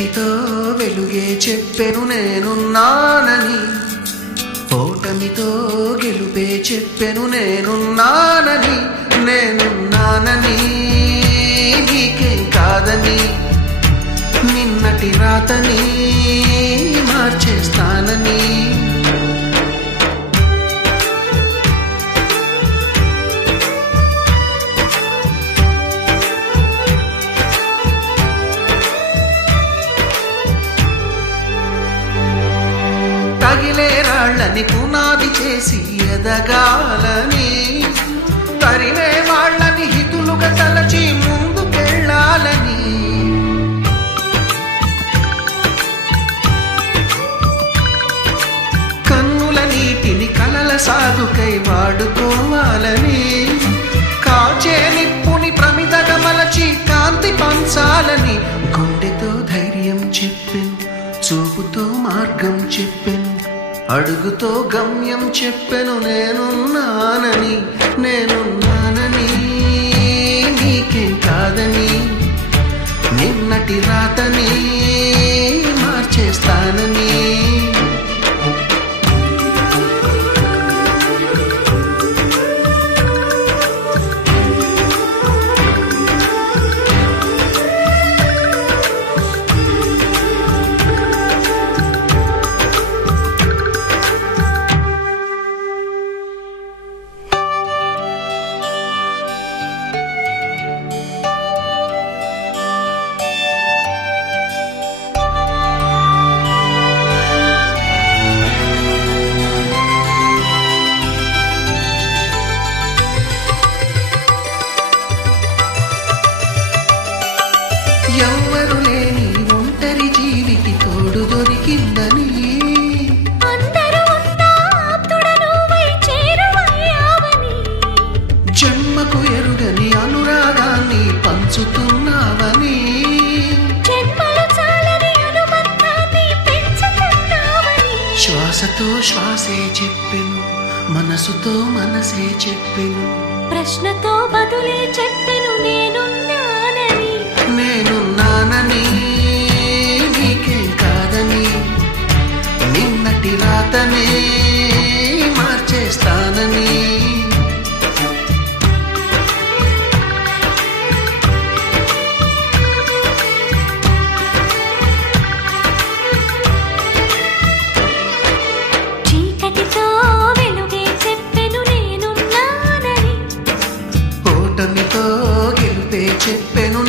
చీకటితో వెలుగే చెప్పెను నేనున్నానని, ఓటమితో గెలుపే చెప్పెను నేనున్నానని. నేనున్నానని నీకేం కాదని, నిన్నటి రాతని మార్చేస్తానని. తగిలే రాళ్ళని పునాది చేసి ఎదగాలని, తరిమే వాళ్ళని హితులుగా తలచి ముందుకెళ్ళాలని. కన్నుల నీటిని కలల సాగుకై వాడుకోవాలని, కాచే నిప్పుని ప్రమిదగా మలచి కాంతి పంచాలని. గుండెతో ధైర్యం చెప్పెను, చూపుతో మార్గం చెప్పెను, అడుగుతో గమ్యం చెప్పెను నేనున్నానని. నేనున్నానని నీకేం కాదని, నిన్నటి రాతని మార్చేస్తానని. ఎవ్వరు లేని ఒంటరి జీవికి తోడు దొరికిందని, జన్మకు ఎరుగని అనురాగాన్ని పంచుతున్నావని. శ్వాసతో శ్వాసే చెప్పెను, మనసుతో మనసే చెప్పెను, ప్రశ్నతో బదులే చెప్పెను నేనున్నానని. నేనున్నానని నీకేం కాదని, నిన్నటి రాతనే మార్చేస్తానని. చీకటితో వెలుగే చెప్పెను నేనున్నానని, ఓటమితో గెలుపే చెప్పెను